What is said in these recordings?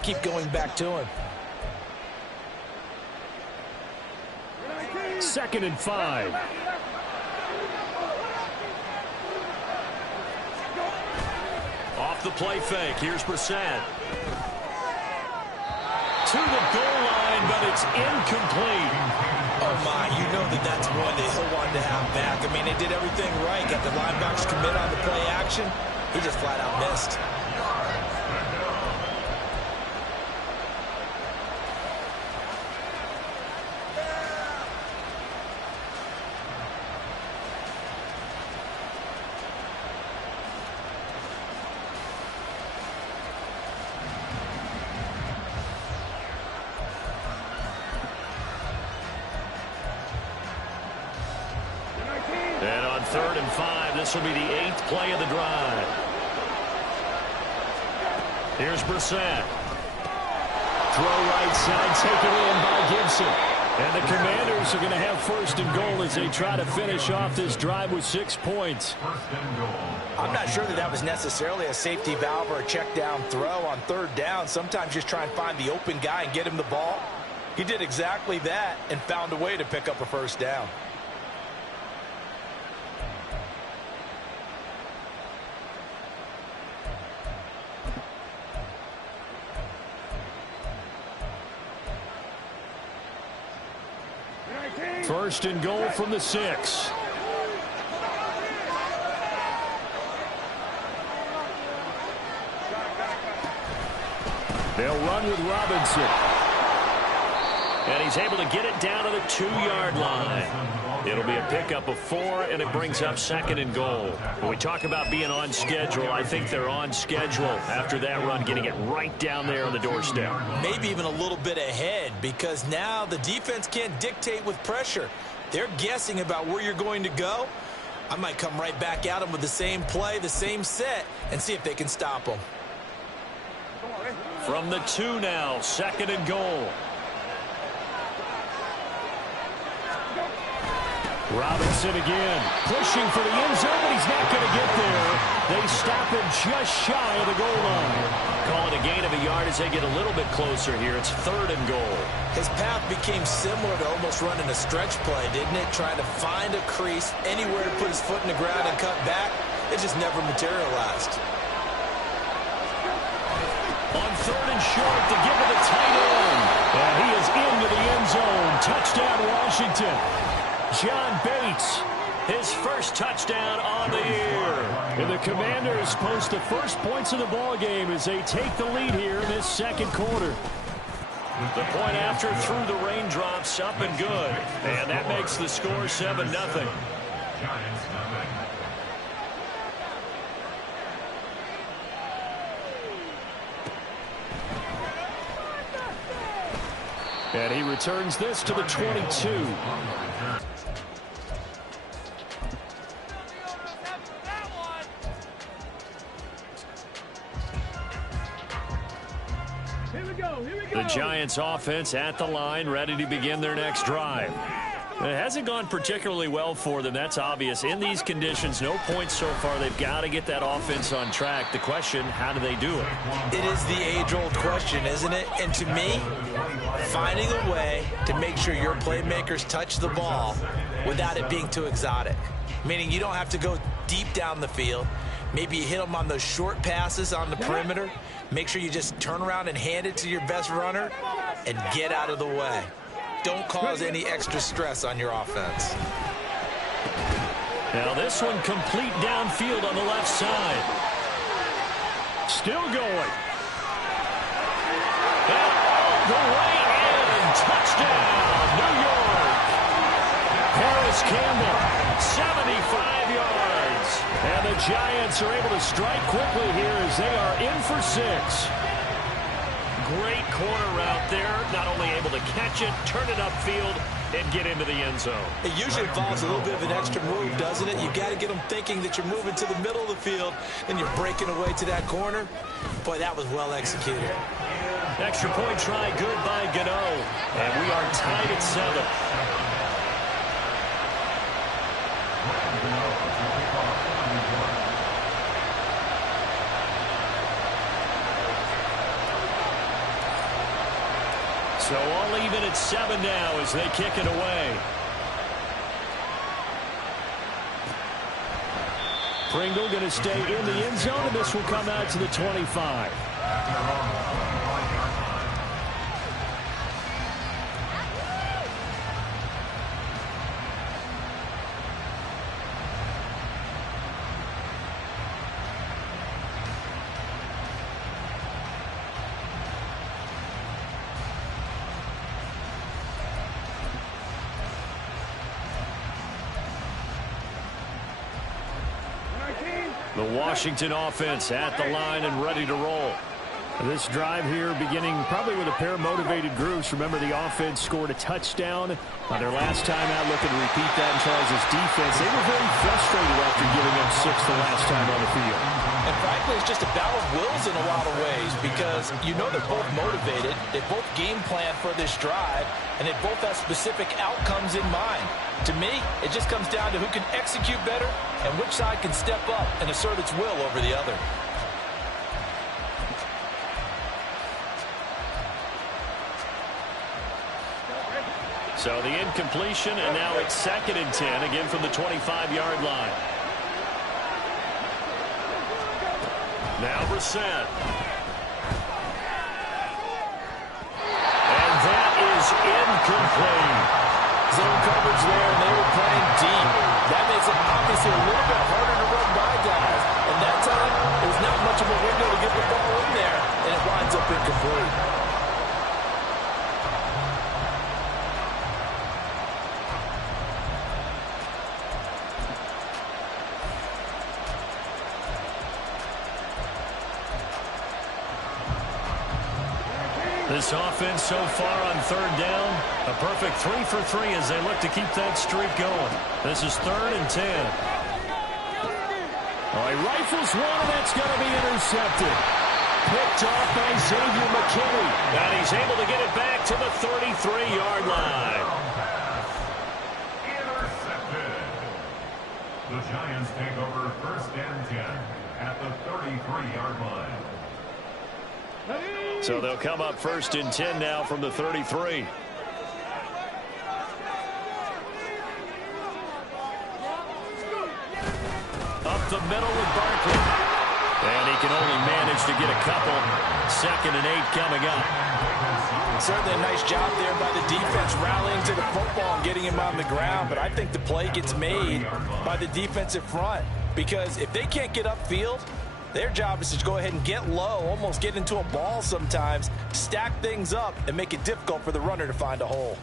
can't keep going back to him. 2nd and 5. Off the play fake. Here's Brissett. To the goal line, but it's incomplete. Oh, my. You know that's one that he'll want to have back. I mean, they did everything right. Got the linebackers commit on the play action. He just flat out missed. And on 3rd and 5, this will be the 8th play of the drive. Here's Brissett. Throw right side, taken in by Gibson. And the Commanders are going to have 1st and goal as they try to finish off this drive with 6 points. I'm not sure that was necessarily a safety valve or a check down throw on 3rd down. Sometimes just try and find the open guy and get him the ball. He did exactly that and found a way to pick up a 1st down. First and goal from the 6. They'll run with Robinson. And he's able to get it down to the 2-yard line. It'll be a pickup of 4, and it brings up 2nd and goal. When we talk about being on schedule, I think they're on schedule after that run, getting it right down there on the doorstep. Maybe even a little bit ahead, because now the defense can't dictate with pressure. They're guessing about where you're going to go. I might come right back at them with the same play, the same set, and see if they can stop them. From the 2 now, 2nd and goal. Robinson again, pushing for the end zone, but he's not going to get there. They stop him just shy of the goal line. Call it a gain of a yard as they get a little bit closer here. It's 3rd and goal. His path became similar to almost running a stretch play, didn't it? Trying to find a crease, anywhere to put his foot in the ground and cut back. It just never materialized. On 3rd and short to give it to tight end. And he is into the end zone. Touchdown, Washington. John Bates, his first touchdown on the year. And the Commanders post the first points of the ball game as they take the lead here in this 2nd quarter. The point after through the raindrops, up and good. And that makes the score 7-0. And he returns this to the 22. The Giants offense at the line, ready to begin their next drive. It hasn't gone particularly well for them. That's obvious. In these conditions, no points so far. They've got to get that offense on track. The question, how do they do it? It is the age-old question, isn't it? And to me, finding a way to make sure your playmakers touch the ball without it being too exotic. Meaning you don't have to go deep down the field. Maybe you hit them on those short passes on the perimeter. Make sure you just turn around and hand it to your best runner and get out of the way. Don't cause any extra stress on your offense. Now this one complete downfield on the left side. Still going. And all the way in. Touchdown, New York. Harris Campbell, 75 yards. And the Giants are able to strike quickly here as they are in for 6. Great corner route there. Not only able to catch it, turn it upfield, and get into the end zone. It usually involves a little bit of an extra move, doesn't it? You've got to get them thinking that you're moving to the middle of the field and you're breaking away to that corner. Boy, that was well executed. Extra point try good by Gano. And we are tied at 7. So all even at 7 now as they kick it away. Pringle going to stay in the end zone, and this will come out to the 25. The Washington offense at the line and ready to roll. This drive here beginning probably with a pair of motivated groups. Remember, the offense scored a touchdown on their last time out. Looking to repeat that in Charles' defense. They were very frustrated after giving up 6 the last time on the field. And frankly, it's just a battle of wills in a lot of ways because you know they're both motivated. They both game plan for this drive, and they both have specific outcomes in mind. To me, it just comes down to who can execute better and which side can step up and assert its will over the other. So the incompletion, and now it's 2nd and 10, again from the 25-yard line. Now Brissett. And that is incomplete. Zone coverage there, and they were playing deep. That makes it obviously a little bit harder to run by guys. And that time, it was not much of a window to get the ball in there, and it winds up incomplete. This offense so far on 3rd down, a perfect 3 for 3 as they look to keep that streak going. This is 3rd and 10. Oh, he rifles one, and that's going to be intercepted. Picked off by Xavier McKinney. And he's able to get it back to the 33-yard line. Intercepted. The Giants take over 1st and 10 at the 33-yard line. So they'll come up 1st and 10 now from the 33. Up the middle with Barkley. And he can only manage to get a couple. 2nd and 8 coming up. Certainly a nice job there by the defense rallying to the football and getting him on the ground. But I think the play gets made by the defensive front. Because if they can't get upfield, their job is to go ahead and get low, almost get into a ball sometimes, stack things up, and make it difficult for the runner to find a hole.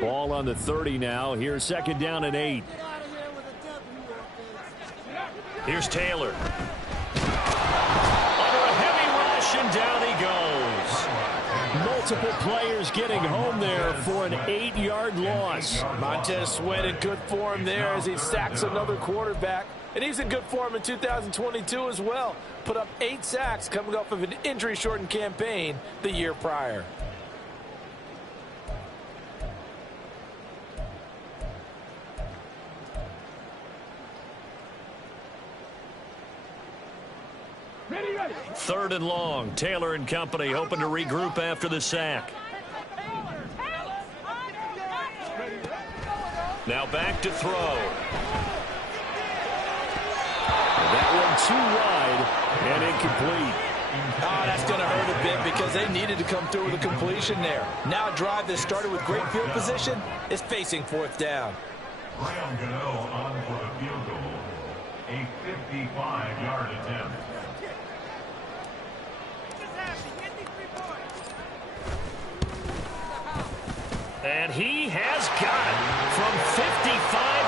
Ball on the 30 now. Here's 2nd down and 8. Here's Taylor. Under a heavy rush, and down he goes. Multiple players getting home there for an 8-yard loss. Montez Sweat in good form there as he sacks another quarterback. And he's in good form in 2022 as well. Put up 8 sacks coming off of an injury-shortened campaign the year prior. Ready. 3rd and long. Taylor and company hoping to regroup after the sack. Now back to throw. That one too wide and incomplete. Oh, that's going to hurt a bit because they needed to come through with a completion there. Now a drive that started with great field position is facing 4th down. Graham Gano on for the field goal. A 55-yard attempt. And he has got it from 55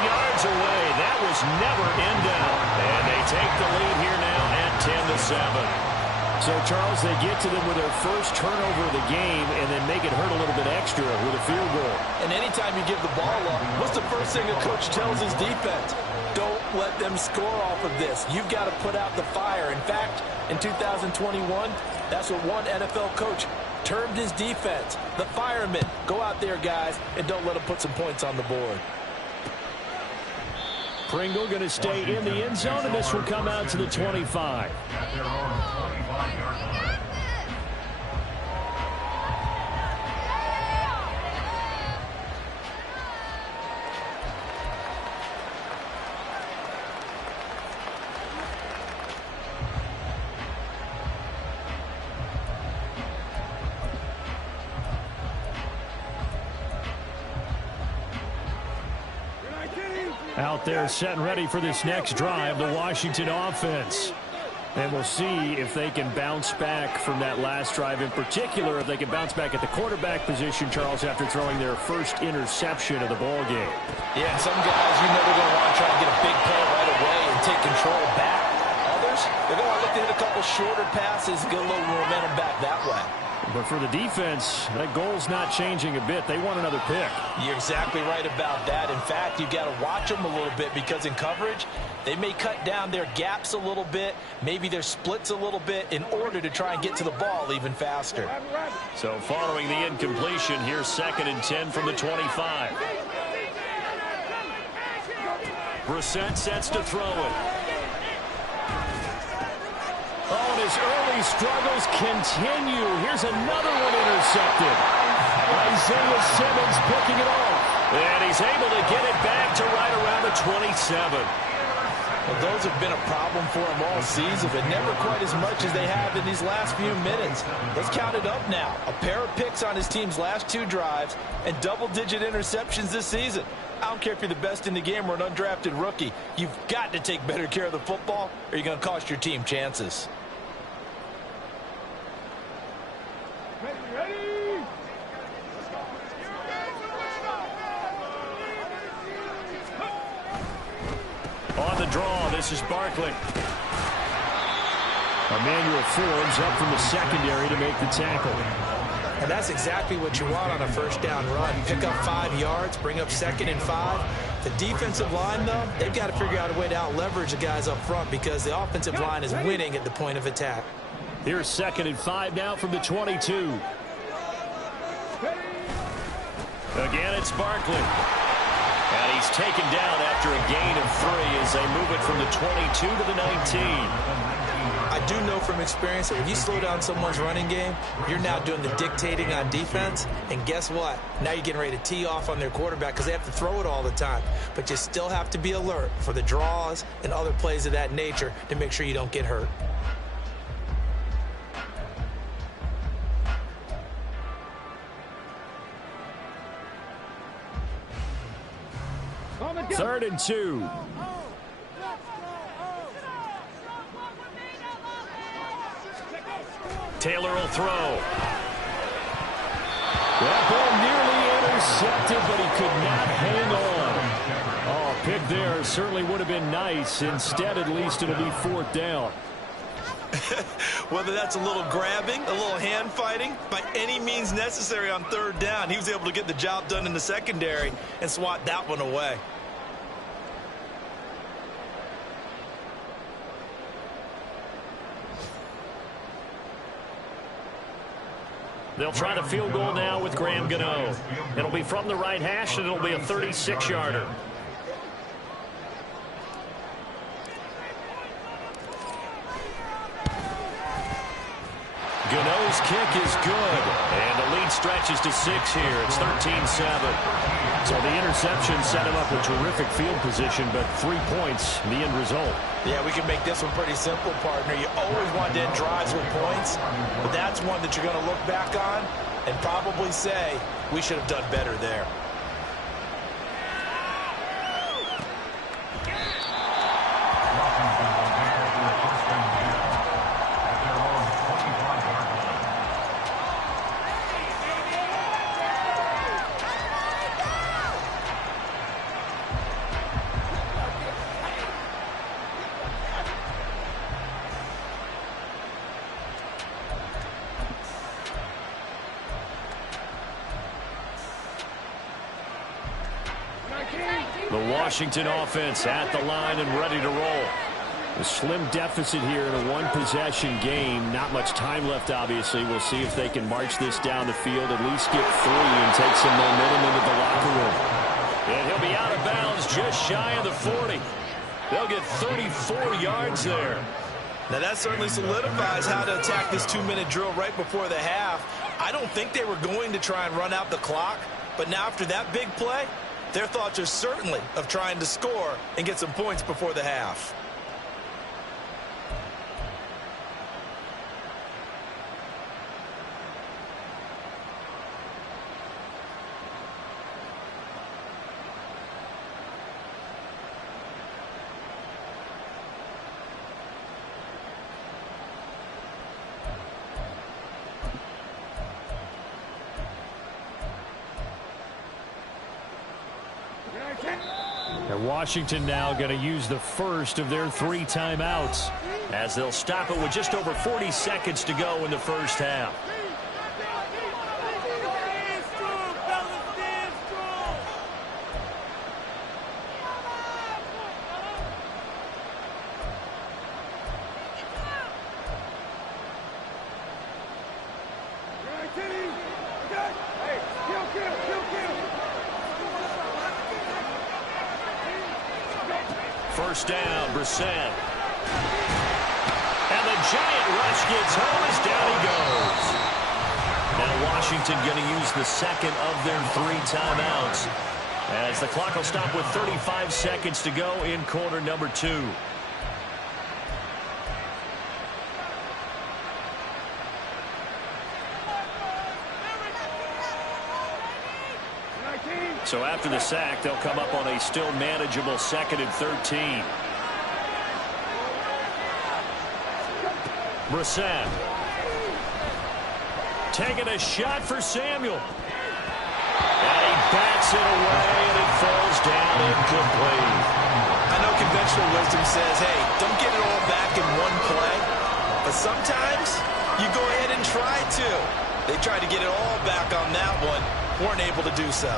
yards away. That was never in doubt. And they take the lead here now at 10-7. So, Charles, they get to them with their first turnover of the game and then make it hurt a little bit extra with a field goal. And anytime you give the ball up, what's the first thing a coach tells his defense? Don't let them score off of this. You've got to put out the fire. In fact, in 2021, that's what one NFL coach termed his defense. The firemen. Go out there, guys, and don't let them put some points on the board. Pringle going to stay in the end zone, and this will come out to the 25. At their own 25-yard line. Out there set and ready for this next drive, the Washington offense. And we'll see if they can bounce back from that last drive, in particular if they can bounce back at the quarterback position, Charles, after throwing their first interception of the ball game. Yeah, and some guys, you know, they're going to want to try to get a big play right away and take control back. Others, they're going to look to hit a couple shorter passes, get a little momentum back that way. But for the defense, that goal's not changing a bit. They want another pick. You're exactly right about that. In fact, you've got to watch them a little bit because in coverage, they may cut down their gaps a little bit, maybe their splits a little bit in order to try and get to the ball even faster. So following the incompletion, here's 2nd and 10 from the 25. Brissett sets to throw it. Oh, and his early struggles continue. Here's another one intercepted. Isaiah Simmons picking it off. And he's able to get it back to right around the 27. Well, those have been a problem for him all season, but never quite as much as they have in these last few minutes. Let's count it up now. A pair of picks on his team's last 2 drives and double-digit interceptions this season. I don't care if you're the best in the game or an undrafted rookie. You've got to take better care of the football or you're going to cost your team chances. On the draw, this is Barkley. Emmanuel Forbes up from the secondary to make the tackle. And that's exactly what you want on a first down run. Pick up 5 yards, bring up 2nd and 5. The defensive line, though, they've got to figure out a way to out-leverage the guys up front because the offensive line is winning at the point of attack. Here's 2nd and 5 now from the 22. Again, it's Barkley. And he's taken down after a gain of 3 as they move it from the 22 to the 19. I do know from experience that when you slow down someone's running game, you're now doing the dictating on defense. And guess what? Now you're getting ready to tee off on their quarterback because they have to throw it all the time. But you still have to be alert for the draws and other plays of that nature to make sure you don't get hurt. Third and 2. Taylor will throw. That ball nearly intercepted, but he could not hang on. Oh, pick there certainly would have been nice. Instead, at least, it'll be 4th down. Whether that's a little grabbing, a little hand fighting, by any means necessary on 3rd down, he was able to get the job done in the secondary and swat that one away. They'll try the field goal now with Graham Gano. It'll be from the right hash, and it'll be a 36-yarder. Gano's kick is good. And the lead stretches to 6 here. It's 13-7. So the interception set him up with terrific field position, but 3 points, the end result. Yeah, we can make this one pretty simple, partner. You always want to end drives with points, but that's one that you're going to look back on and probably say, we should have done better there. The Washington offense at the line and ready to roll. A slim deficit here in a one-possession game. Not much time left, obviously. We'll see if they can march this down the field, at least get 3 and take some momentum into the locker room. And he'll be out of bounds just shy of the 40. They'll get 34 yards there. Now that certainly solidifies how to attack this 2-minute drill right before the half. I don't think they were going to try and run out the clock, but now after that big play, their thoughts are certainly of trying to score and get some points before the half. Washington now going to use the first of their 3 timeouts, as they'll stop it with just over 40 seconds to go in the first half. First down, Brissett. And the giant rush gets home as down he goes. Now Washington going to use the second of their 3 timeouts, as the clock will stop with 35 seconds to go in quarter number 2. So after the sack, they'll come up on a still manageable 2nd and 13. Brissett. Taking a shot for Samuel. And he bats it away, and it falls down incomplete. I know conventional wisdom says, hey, don't get it all back in one play. But sometimes you go ahead and try to. They tried to get it all back on that one. Weren't able to do so.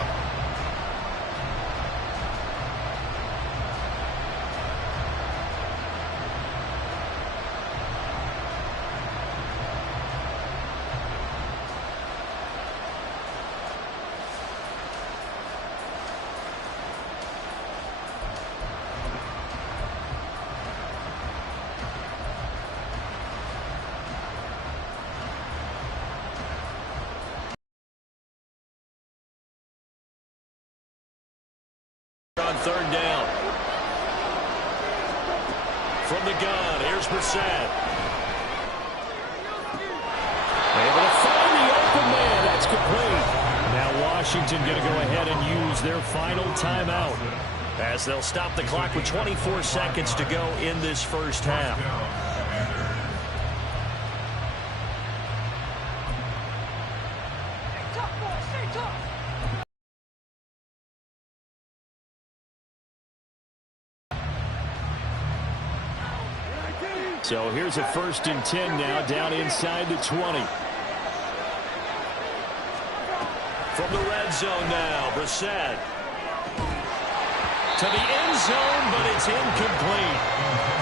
On 3rd down. From the gun, here's Brissett. Able to find the open man. That's complete. Now Washington going to go ahead and use their final timeout, as they'll stop the clock with 24 seconds to go in this first half. So here's a 1st and 10 now, down inside the 20. From the red zone now, Brissett. To the end zone, but it's incomplete.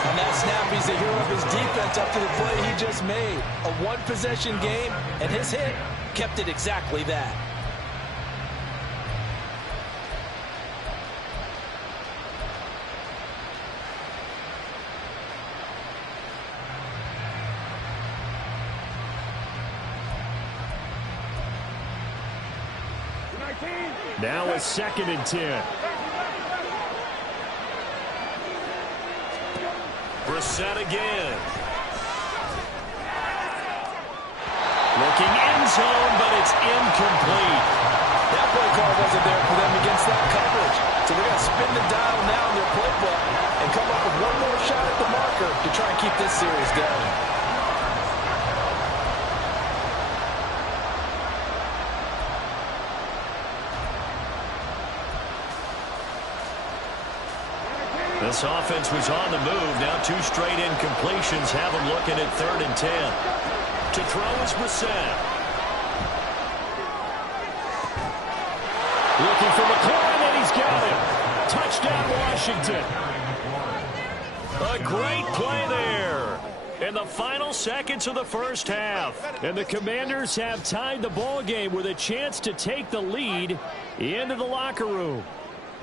On that snap, he's the hero of his defense up to the play he just made. A 1-possession game, and his hit kept it exactly that. Now a 2nd and 10. Brissett again. Looking end zone, but it's incomplete. That play call wasn't there for them against that coverage. So they're going to spin the dial now in their playbook and come up with one more shot at the marker to try and keep this series going. This offense was on the move. Now 2 straight incompletions have them looking at 3rd and 10. To throw is Brissett. Looking for McLaurin, and he's got it. Touchdown, Washington. A great play there in the final seconds of the first half. And the Commanders have tied the ball game with a chance to take the lead into the locker room.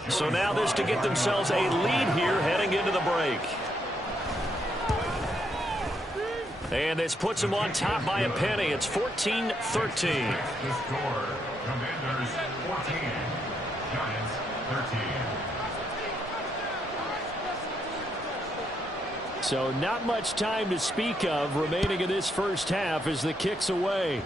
So now this to get themselves a lead here heading into the break. And this puts them on top by a penny. It's 14-13. The score, Commanders 14, Giants 13. So not much time to speak of remaining in this first half as the kick's away.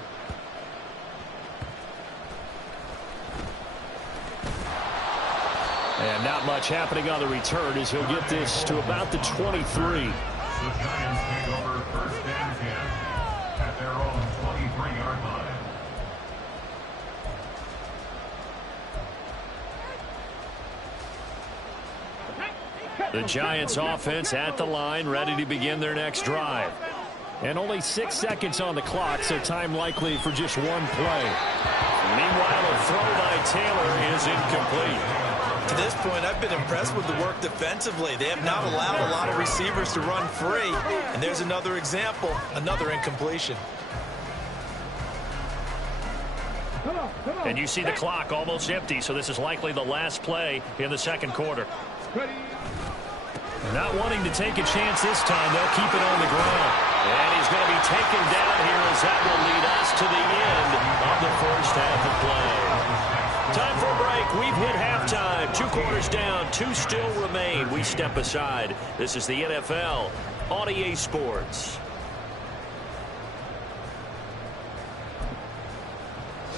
And not much happening on the return as he'll get this to about the 23. The Giants take over 1st and 10 at their own 23-yard line. The Giants offense at the line, ready to begin their next drive. And only 6 seconds on the clock, so time likely for just one play. Meanwhile, a throw by Taylor is incomplete. To this point, I've been impressed with the work defensively. They have not allowed a lot of receivers to run free. And there's another example, another incompletion. And you see the clock almost empty, so this is likely the last play in the second quarter. Not wanting to take a chance this time, they'll keep it on the ground. And he's going to be taken down here as that will lead us to the end of the first half of play. Time for a break. We've hit halftime. 2 quarters down, 2 still remain. We step aside. This is the NFL on EA Sports.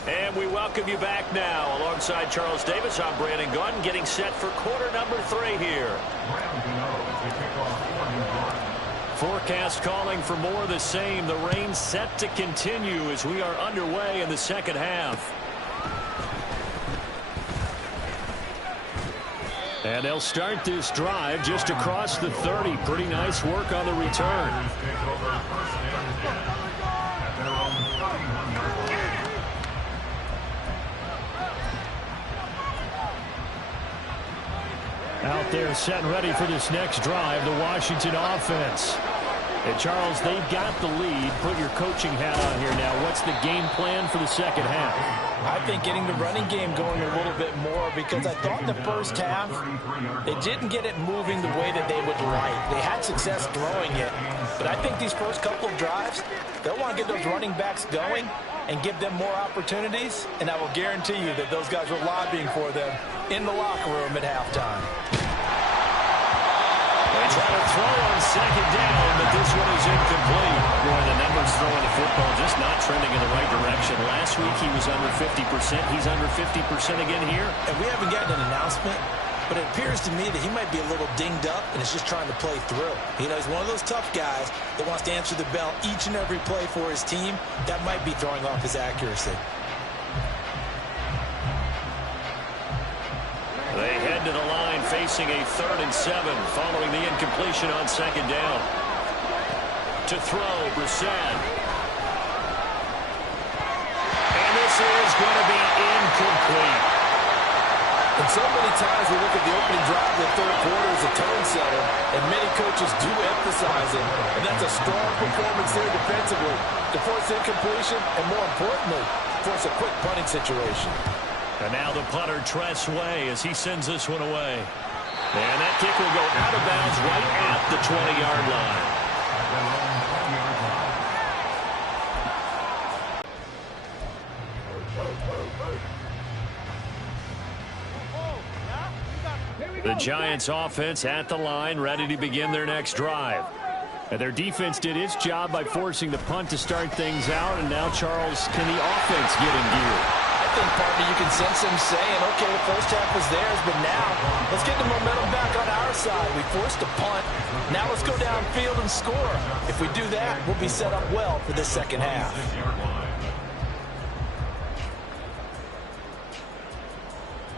And we welcome you back now. Alongside Charles Davis, I'm Brandon Gunn, getting set for quarter number 3 here. Forecast calling for more of the same. The rain set to continue as we are underway in the second half. And they'll start this drive just across the 30. Pretty nice work on the return. Out there set and ready for this next drive, the Washington offense. And Charles, they've got the lead. Put your coaching hat on here now. What's the game plan for the second half? I think getting the running game going a little bit more, because I thought in the first half they didn't get it moving the way that they would like. They had success throwing it, but I think these first couple of drives, they'll want to get those running backs going and give them more opportunities, and I will guarantee you that those guys were lobbying for them in the locker room at halftime. They try to throw on second down, but this one is incomplete. Boy, the numbers throwing the football just not trending in the right direction. Last week he was under 50%. He's under 50% again here. And we haven't gotten an announcement, but it appears to me that he might be a little dinged up and is just trying to play through. You know, he's one of those tough guys that wants to answer the bell each and every play for his team. That might be throwing off his accuracy. They head to the line facing a 3rd and 7 following the incompletion on second down. To throw, Brissett. And this is going to be incomplete. And so many times we look at the opening drive of the third quarter as a tone setter, and many coaches do emphasize it. And that's a strong performance there defensively to force incompletion and, more importantly, force a quick punting situation. And now the punter, Tress Way, as he sends this one away. And that kick will go out of bounds right at the 20-yard line. The Giants offense at the line, ready to begin their next drive. And their defense did its job by forcing the punt to start things out. And now, Charles, can the offense get in gear? I think, partner, you can sense him saying, okay, the first half was theirs, but now let's get the momentum back on our side. We forced a punt. Now let's go downfield and score. If we do that, we'll be set up well for the second half.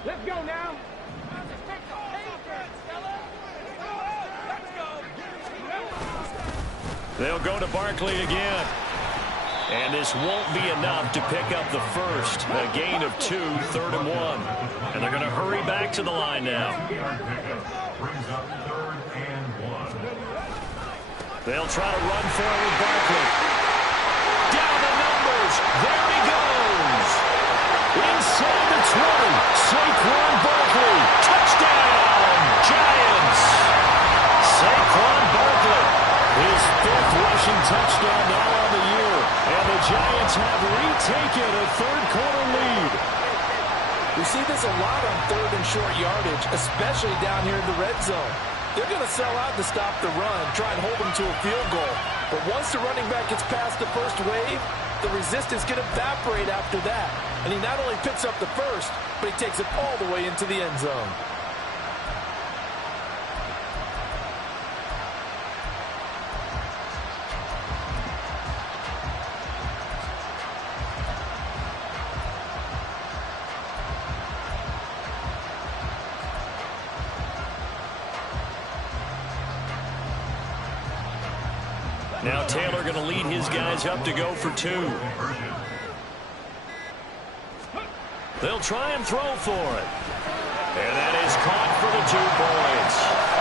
Let's go now. They'll go to Barkley again. And this won't be enough to pick up the first. A gain of 2, 3rd and 1. And they're going to hurry back to the line now. They'll try to run forward Barkley. Down the numbers. There he goes. Inside the 20. Saquon Barkley. Touchdown, Giants. Saquon Barkley. His 5th rushing touchdown now on the year. And the Giants have retaken a third-quarter lead. We see this a lot on 3rd and short yardage, especially down here in the red zone. They're going to sell out to stop the run, try and hold them to a field goal. But once the running back gets past the first wave, the resistance can evaporate after that. And he not only picks up the first, but he takes it all the way into the end zone. Now Taylor going to lead his guys up to go for 2. They'll try and throw for it. And that is caught for the 2 points.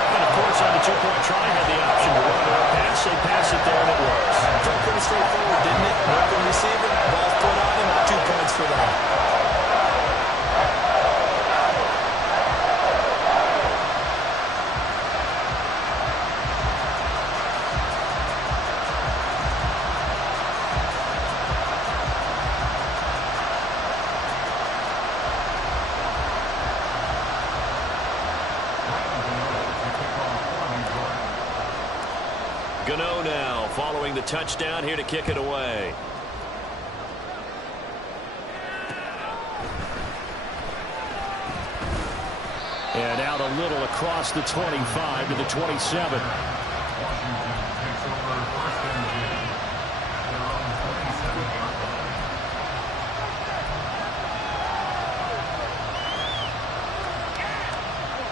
And, of course, on the 2-point try, had the option to run or pass. They pass it there, and it works. Felt pretty straightforward, didn't it? Open receiver, ball's put on him, 2 points for them. Gano now following the touchdown here to kick it away. And out a little across the 25 to the 27.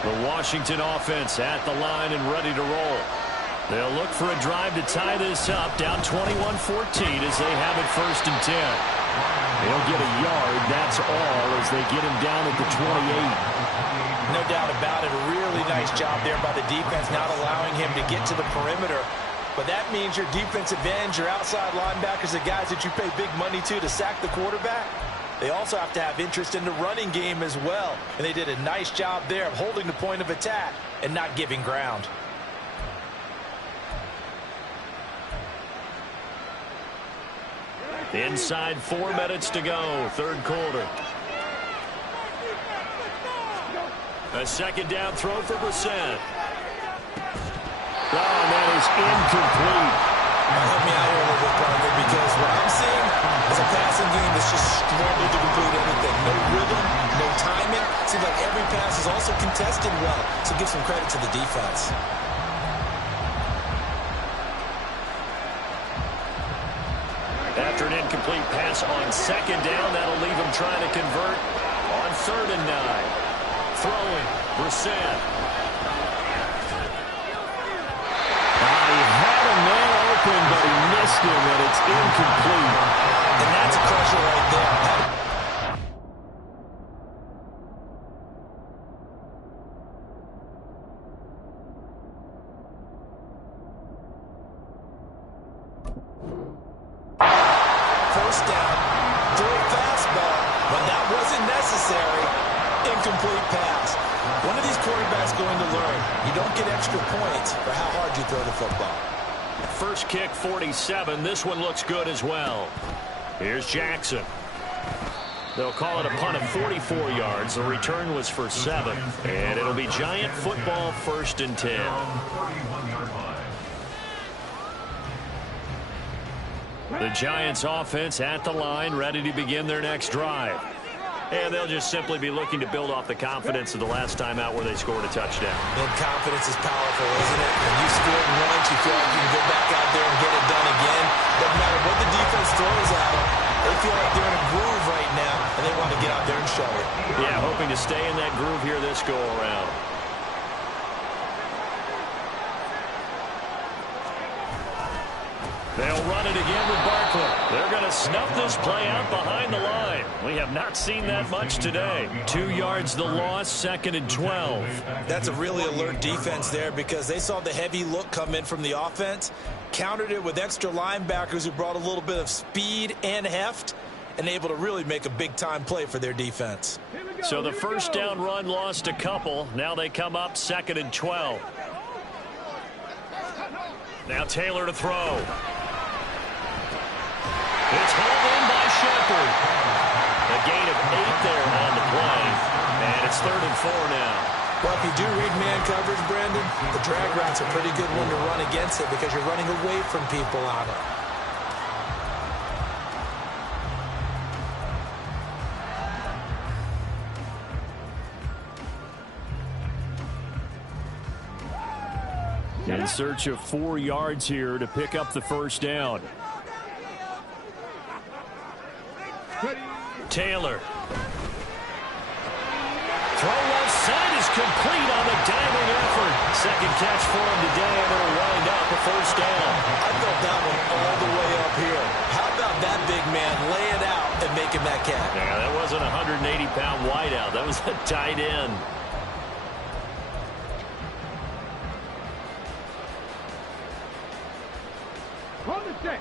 The Washington offense at the line and ready to roll. They'll look for a drive to tie this up, down 21-14 as they have it 1st and 10. They'll get a yard, that's all, as they get him down at the 28. No doubt about it. A really nice job there by the defense, not allowing him to get to the perimeter. But that means your defensive ends, your outside linebackers, the guys that you pay big money to sack the quarterback, they also have to have interest in the running game as well. And they did a nice job there of holding the point of attack and not giving ground. Inside 4 minutes to go, 3rd quarter. A 2nd down throw for Brissett. Oh, that is incomplete. Help me out here a little bit, partner, because what I'm seeing is a passing game that's just struggled to complete everything. No rhythm, no timing. Seems like every pass is also contested well, so give some credit to the defense. After an incomplete pass on 2nd down, that'll leave him trying to convert on 3rd and 9. Throwing, Brissett. He had a man open, but he missed him, and it's incomplete. And that's a crusher right there. First down, threw a fastball. When that wasn't necessary, incomplete pass. One of these quarterbacks going to learn. You don't get extra points for how hard you throw the football. First kick, 47. This one looks good as well. Here's Jackson. They'll call it a punt of 44 yards. The return was for 7. And it'll be Giant football, 1st and 10. The Giants offense at the line, ready to begin their next drive. And they'll just simply be looking to build off the confidence of the last time out where they scored a touchdown. And confidence is powerful, isn't it? When you scored once, you feel like you can go back out there and get it done again. Doesn't matter what the defense throws at them. They feel like they're in a groove right now, and they want to get out there and show it. Yeah, hoping to stay in that groove here this go-around. They'll run it again with Barkley. They're going to snuff this play out behind the line. We have not seen that much today. 2 yards the loss, 2nd and 12. That's a really alert defense there because they saw the heavy look come in from the offense, countered it with extra linebackers who brought a little bit of speed and heft, and able to really make a big-time play for their defense. So the first down run lost a couple. Now they come up 2nd and 12. Now Taylor to throw. It's hauled in by Shepard. A gain of 8 there on the play. And it's 3rd and 4 now. Well, if you do read man coverage, Brandon, the drag route's a pretty good one to run against it because you're running away from people on it. In search of 4 yards here to pick up the first down. Taylor. Throw left side is complete on the diving effort. second catch for him today, and it'll wind up a first down. I felt that one all the way up here. How about that big man laying out and making that catch? Yeah, that wasn't a 180-pound wideout. That was a tight end. Hold the stick.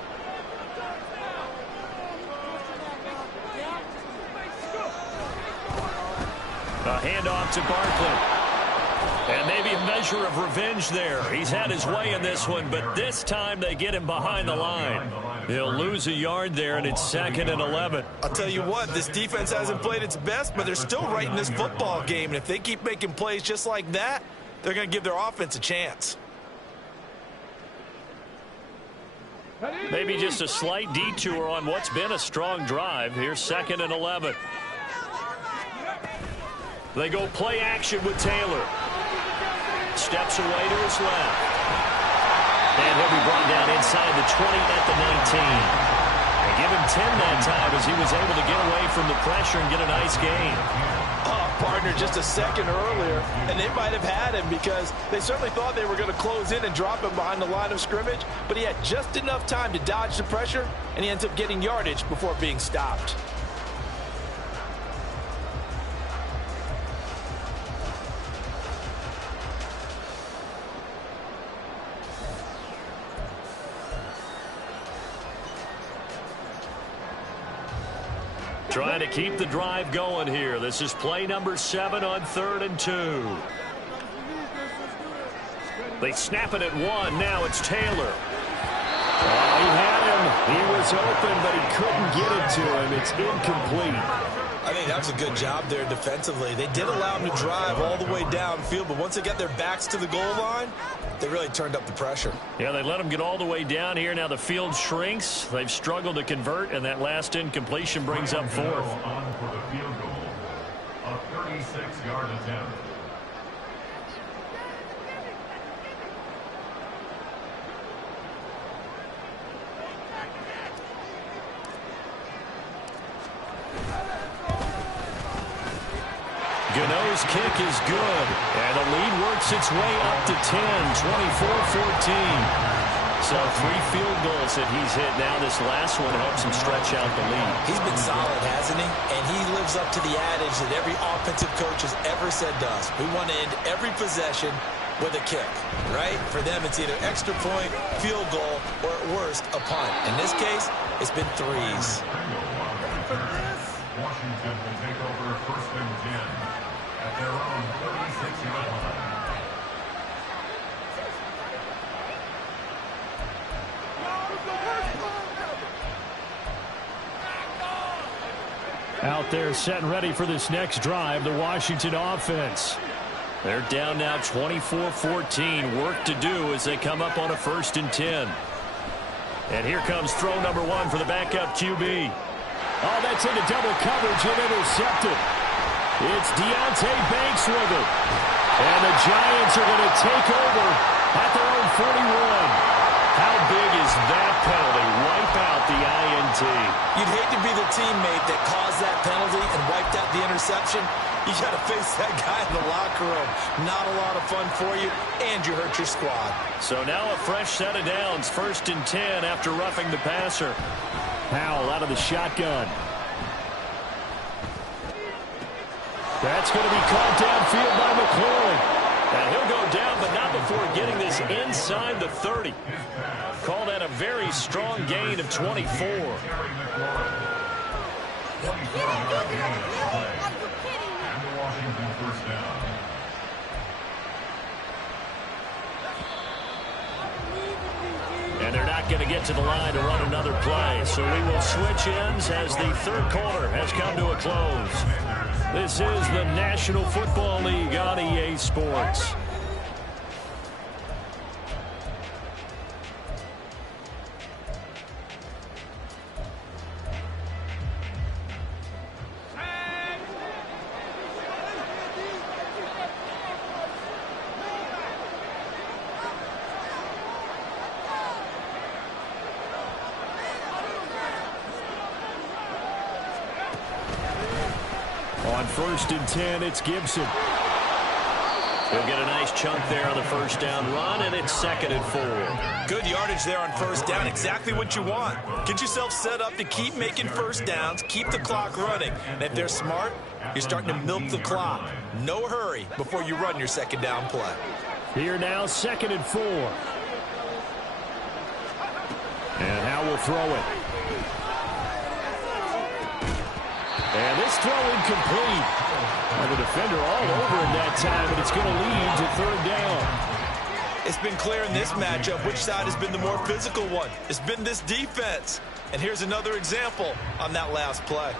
A handoff to Barkley. And maybe a measure of revenge there. He's had his way in this one, but this time they get him behind the line. He'll lose a yard there, and it's 2nd and 11. I'll tell you what, this defense hasn't played its best, but they're still right in this football game. And if they keep making plays just like that, they're going to give their offense a chance. Maybe just a slight detour on what's been a strong drive. Here's 2nd and 11. They go play action with Taylor. Steps away to his left. And he'll be brought down inside the 20 at the 19. They give him 10 that time as he was able to get away from the pressure and get a nice gain. Oh, partner, just a second earlier, and they might have had him because they certainly thought they were going to close in and drop him behind the line of scrimmage, but he had just enough time to dodge the pressure, and he ends up getting yardage before being stopped. Trying to keep the drive going here. This is play number 7 on 3rd and 2. They snap it at 1. Now it's Taylor. Oh, he had him. He was open, but he couldn't get it to him. It's incomplete. I think that was a good job there defensively. They did allow him to drive all the way downfield, but once they got their backs to the goal line, they really turned up the pressure. Yeah, they let him get all the way down here. Now the field shrinks. They've struggled to convert, and that last incompletion brings up 4th. On for the field goal, a 36-yard attempt. Gano's kick is good, and the lead works its way up to 10, 24-14. So 3 field goals that he's hit now. This last one helps him stretch out the lead. He's been solid, hasn't he? And he lives up to the adage that every offensive coach has ever said to us. We want to end every possession with a kick, right? For them, it's either extra point, field goal, or at worst, a punt. In this case, it's been 3s. Washington will take over 1st and 10 at their own 36-yard line. Out there set and ready for this next drive, the Washington offense. They're down now 24-14. Work to do as they come up on a 1st and 10. And here comes throw number 1 for the backup QB. Oh, that's into double coverage and intercepted. It's Deontay Banks with it. And the Giants are going to take over at their own 41. How big is that penalty? Wipe out the INT. You'd hate to be the teammate that caused that penalty and wiped out the interception. You got to face that guy in the locker room. Not a lot of fun for you, and you hurt your squad. So now a fresh set of downs, 1st and 10 after roughing the passer. Powell out of the shotgun. That's going to be caught downfield by McLaurin. And he'll go down, but not before getting this inside the 30. Call that a very strong gain of 24. And they're not going to get to the line to run another play. So we will switch ends as the 3rd quarter has come to a close. This is the National Football League on EA Sports. On 1st and 10, it's Gibson. He'll get a nice chunk there on the first down run, and it's 2nd and 4. Good yardage there on first down. Exactly what you want. Get yourself set up to keep making first downs, keep the clock running. And if they're smart, you're starting to milk the clock. No hurry before you run your second down play. Here now, 2nd and 4. And Howe will throw it. And this throw incomplete. And the defender all over in that time, and it's going to lead to 3rd down. It's been clear in this matchup which side has been the more physical one. It's been this defense. And here's another example on that last play.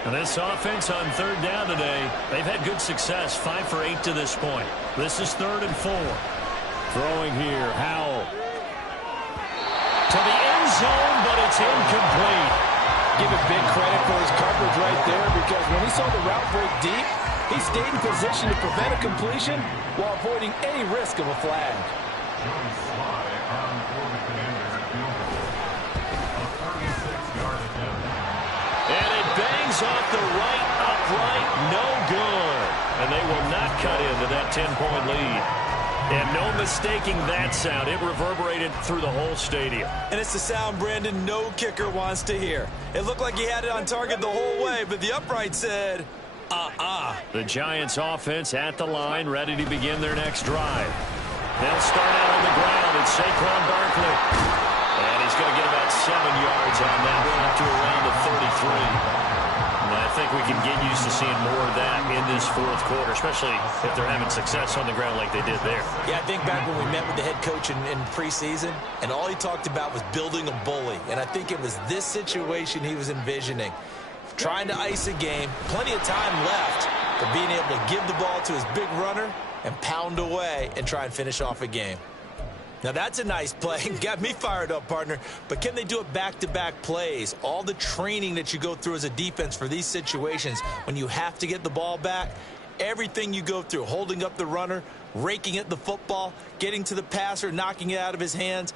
And this offense on 3rd down today, they've had good success, 5 for 8 to this point. This is 3rd and 4. Throwing here, Howell. To the end zone, but it's incomplete. Give it big credit for his coverage right there, because when he saw the route break deep, he stayed in position to prevent a completion while avoiding any risk of a flag. Jones Sly on for the Commanders field goal. A 36-yard attempt. And it bangs off the right upright, no good. And they will not cut into that 10-point lead. And no mistaking that sound. It reverberated through the whole stadium. And it's the sound Brandon no kicker wants to hear. It looked like he had it on target the whole way, but the upright said, The Giants offense at the line, ready to begin their next drive. They'll start out on the ground. It's Saquon Barkley. And he's going to get about 7 yards on that one up to around the 33. And I think we can get used to seeing more of that in this 4th quarter, especially if they're having success on the ground like they did there. Yeah, I think back when we met with the head coach in preseason, and all he talked about was building a bully. And I think it was this situation he was envisioning. Trying to ice a game, plenty of time left, but being able to give the ball to his big runner and pound away and try and finish off a game. Now, that's a nice play. Got me fired up, partner. But can they do it back-to-back plays? All the training that you go through as a defense for these situations, when you have to get the ball back, everything you go through, holding up the runner, raking at the football, getting to the passer, knocking it out of his hands,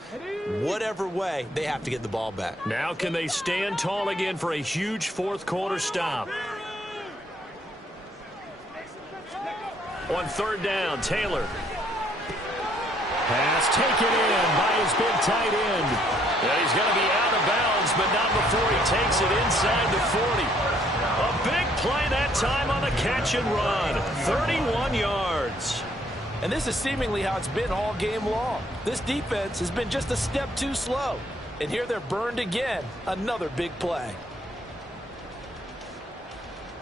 whatever way, they have to get the ball back. Now can they stand tall again for a huge 4th quarter stop? On 3rd down, Taylor. Pass taken in by his big tight end. Yeah, he's going to be out of bounds, but not before he takes it inside the 40. A big play that time on the catch and run. 31 yards. And this is seemingly how it's been all game long. This defense has been just a step too slow. And here they're burned again. Another big play.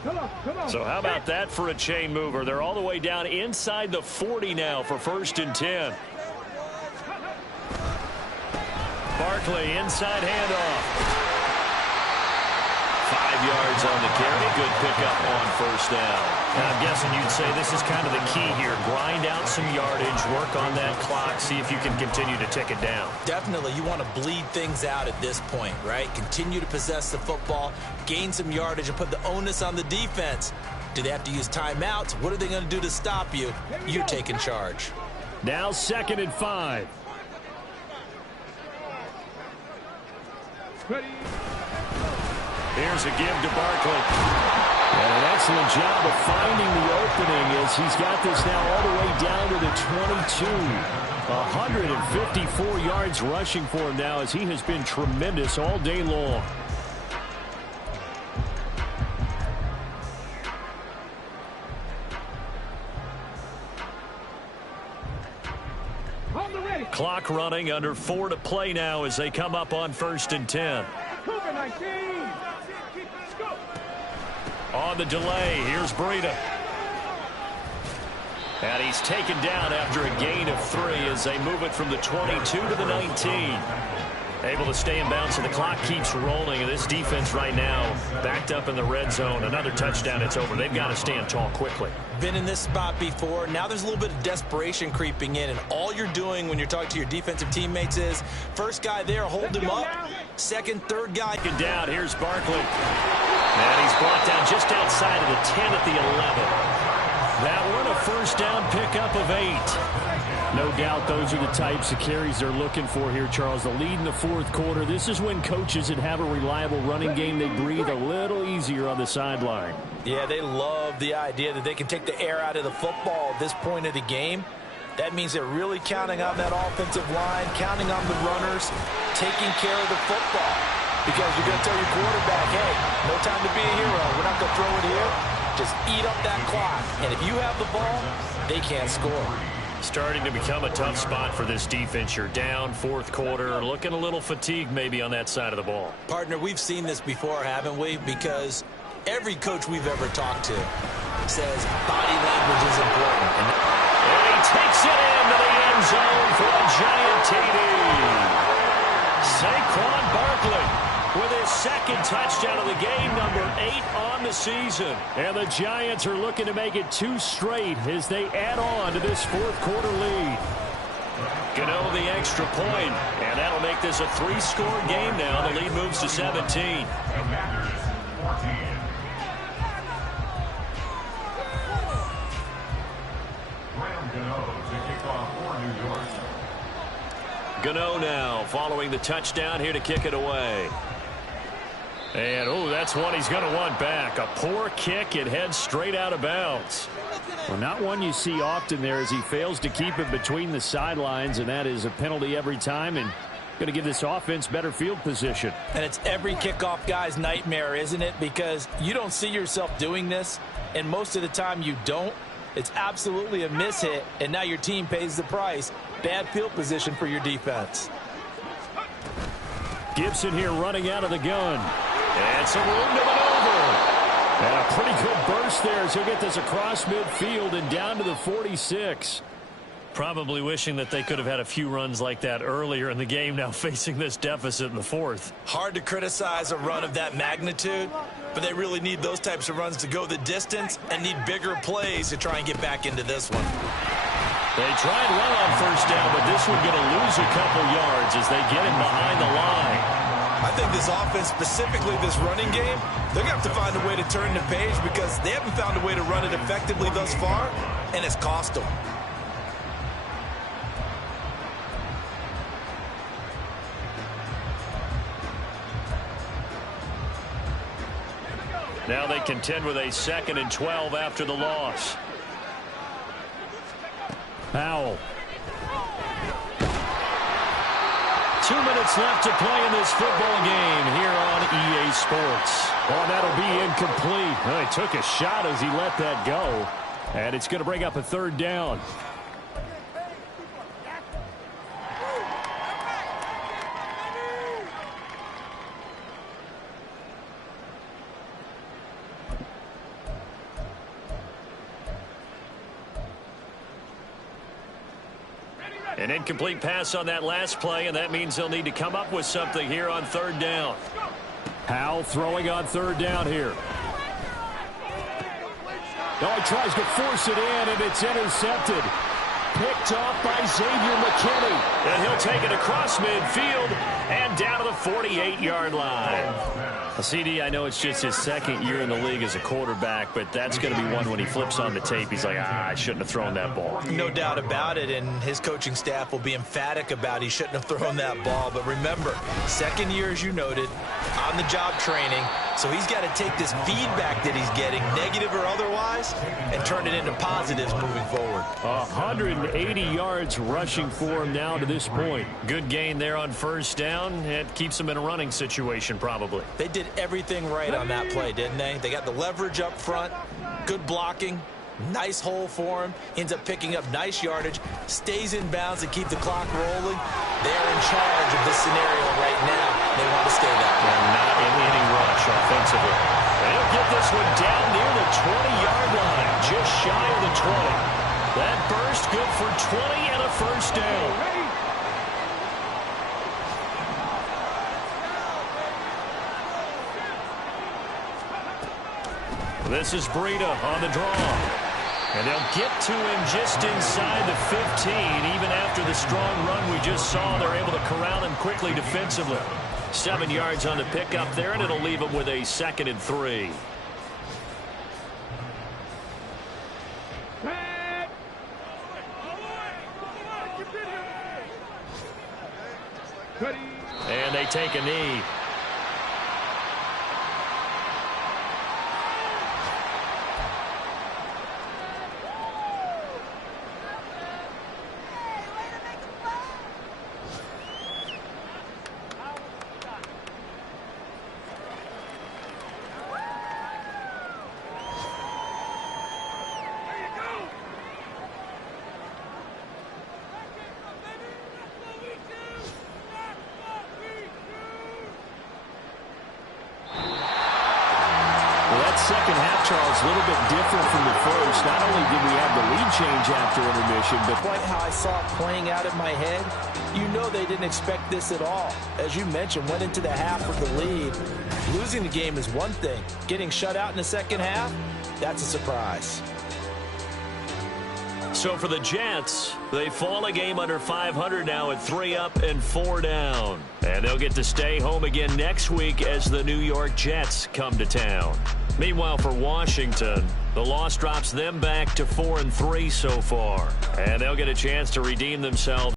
Come on. So how about that for a chain mover? They're all the way down inside the 40 now for 1st and 10. Barkley, inside handoff. 5 yards on the carry. Good pickup on 1st down. And I'm guessing you'd say this is kind of the key here. Grind out some yardage, work on that clock, see if you can continue to tick it down. Definitely, you want to bleed things out at this point, right? Continue to possess the football, gain some yardage, and put the onus on the defense. Do they have to use timeouts? What are they going to do to stop you? You're taking charge. Now 2nd and 5. Ready. Here's a give to Barkley. And an excellent job of finding the opening as he's got this now all the way down to the 22. 154 yards rushing for him now as he has been tremendous all day long. Clock running, under 4 to play now as they come up on 1st and 10. On the delay, here's Breida. And he's taken down after a gain of 3 as they move it from the 22 to the 19. Able to stay in bounds, so the clock keeps rolling. And this defense right now backed up in the red zone. Another touchdown, it's over. They've got to stand tall quickly. Been in this spot before. Now there's a little bit of desperation creeping in. And all you're doing when you're talking to your defensive teammates is, first guy there, hold him up. Second, third guy. Down, here's Barkley. And he's brought down just outside of the 10 at the 11. That one a first down pickup of 8. No doubt those are the types of carries they're looking for here, Charles. The lead in the fourth quarter. This is when coaches that have a reliable running game, they breathe a little easier on the sideline. Yeah, they love the idea that they can take the air out of the football at this point of the game. That means they're really counting on that offensive line, counting on the runners, taking care of the football. Because you're going to tell your quarterback, hey, no time to be a hero. We're not going to throw it here. Just eat up that clock. And if you have the ball, they can't score. Starting to become a tough spot for this defense. You're down fourth quarter, looking a little fatigued maybe on that side of the ball. Partner, we've seen this before, haven't we? Because every coach we've ever talked to says body language is important. And he takes it into the end zone for a giant TD. Saquon Barkley with his second touchdown of the game, number 8 on the season. And the Giants are looking to make it 2 straight as they add on to this fourth quarter lead. Gano the extra point, and that'll make this a 3-score game now. The lead moves to 17. Commanders 14. Graham Gano to kick off for New York. Gano now following the touchdown here to kick it away. And, oh, that's one he's going to want back. A poor kick. It heads straight out of bounds. Well, not one you see often there as he fails to keep it between the sidelines, and that is a penalty every time and going to give this offense better field position. And it's every kickoff guy's nightmare, isn't it? Because you don't see yourself doing this, and most of the time you don't. It's absolutely a mishit, and now your team pays the price. Bad field position for your defense. Gibson here running out of the gun. And some room to maneuver. And a pretty good burst there as he'll get this across midfield and down to the 46. Probably wishing that they could have had a few runs like that earlier in the game, now facing this deficit in the fourth. Hard to criticize a run of that magnitude, but they really need those types of runs to go the distance and need bigger plays to try and get back into this one. They tried well on first down, but this one going to lose a couple yards as they get him behind the line. I think this offense, specifically this running game, they're going to have to find a way to turn the page because they haven't found a way to run it effectively thus far, and it's cost them. Now they contend with a 2nd and 12 after the loss. Powell. 2 minutes left to play in this football game here on EA Sports. Oh, that'll be incomplete. Well, he took a shot as he let that go. And it's going to bring up a 3rd down. An incomplete pass on that last play, and that means they'll need to come up with something here on 3rd down. Powell throwing on 3rd down here. Oh, he tries to force it in, and it's intercepted. Picked off by Xavier McKinney. And he'll take it across midfield and down to the 48-yard line. CD, I know it's just his 2nd year in the league as a quarterback, but that's going to be one when he flips on the tape. He's like, I shouldn't have thrown that ball. No doubt about it, and his coaching staff will be emphatic about he shouldn't have thrown that ball. But remember, 2nd year, as you noted, on-the-job training, so he's got to take this feedback that he's getting, negative or otherwise, and turn it into positives moving forward. 180 yards rushing for him now to this point. Good gain there on first down. It keeps him in a running situation probably. They did everything right on that play, didn't they? They got the leverage up front, good blocking, nice hole for him, ends up picking up nice yardage, stays in bounds to keep the clock rolling. They're in charge of this scenario right now. They want to stay that way. They're not in any rush offensively. They'll get this one down near the 20-yard line, just shy of the 20. That burst good for 20 and a first down. This is Breida on the draw. And they'll get to him just inside the 15. Even after the strong run we just saw, they're able to corral him quickly defensively. 7 yards on the pickup there, and it'll leave them with a 2nd and 3. And they take a knee. Second half, Charles, a little bit different from the first. Not only did we have the lead change after intermission, but quite how I saw it playing out in my head. You know they didn't expect this at all. As you mentioned, went into the half with the lead. Losing the game is one thing. Getting shut out in the second half, that's a surprise. So for the Jets, they fall a game under 500 now at 3 up and 4 down. And they'll get to stay home again next week as the New York Jets come to town. Meanwhile, for Washington, the loss drops them back to 4-3 so far. And they'll get a chance to redeem themselves